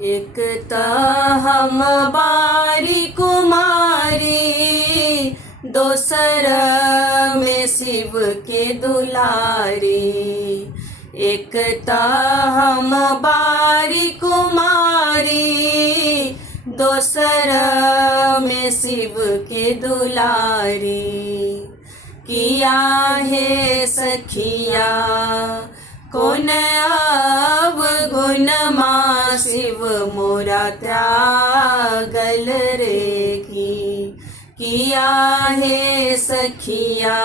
एक त हम बारी कुमारी, दोसर में शिव के दुलारी। एक त हम बारी कुमारी, दोसर में शिव के दुलारी। किया है सखिया कौन अवगुण माँ शिव मोरा त्यागल रे की। किया है सखिया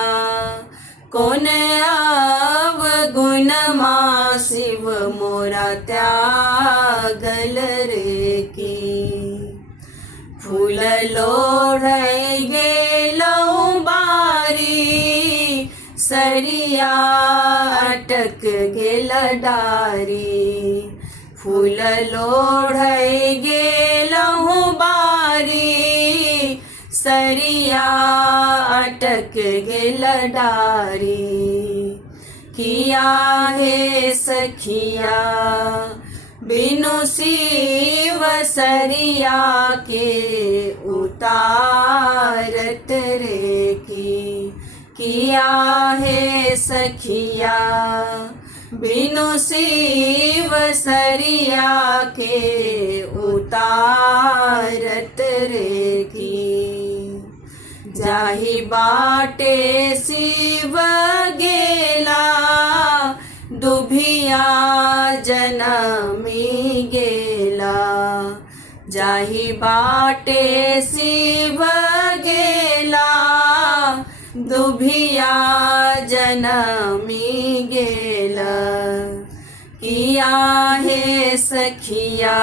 कौन अवगुण माँ शिव मोरा त्यागल रे की। फूल लोढ़ै गेलौं बारी, सरिया अटक गेल डारी। फूल लोढ़ै गेलौं बारी, सरिया अटक गेल डारी। किया है सखिया बिनु शिव सरिया के उतारत रे की। किया है सखिया बिनु शिव सरिया के उतारत रे की। जाहि बाटे शिव गेला, दुभिया जनमी गेला। जाहि बाटे शिव गेला, दुभिया जनमी गेला। किया है सखिया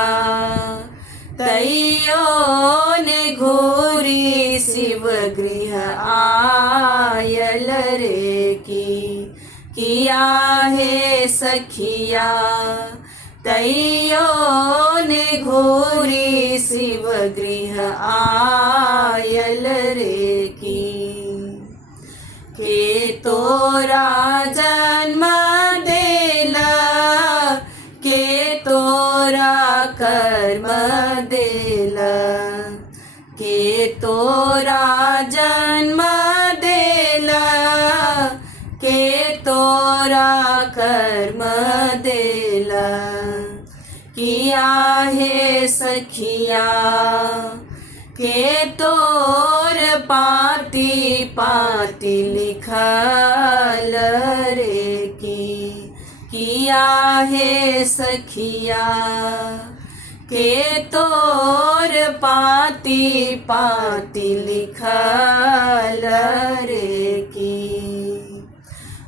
तैयो ने घूरी शिव गृह आयल रे की। किया है सखिया तैयो ने घूरी शिव गृह आयल रे की। के तोरा जन्म देला, के तोरा कर्म देला। के तोरा जन्म देला, के तोरा कर्म देला। किया है सखिया के तोर पाती पाती लिखल रे की। किया है सखिया के तोर पाती पाती लिखल रे की।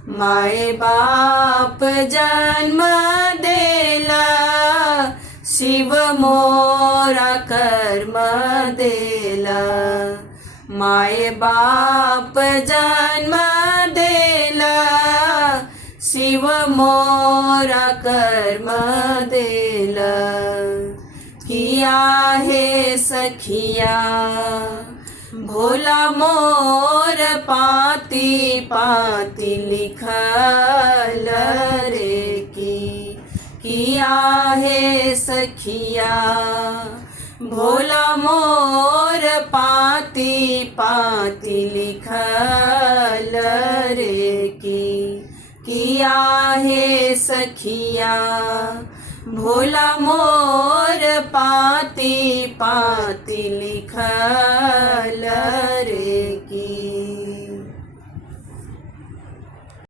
माए बाप जन्म देला, शिव मोरा कर्म देला। माए बाप जन्म देला, शिव मोरा कर्म देला। किया है सखिया भोला मोर पाती पाती लिखल रे की। किया है सखिया भोला मोर पाती पाती लिखल रे की। किया है सखिया भोला मोर पाती पाती लिखल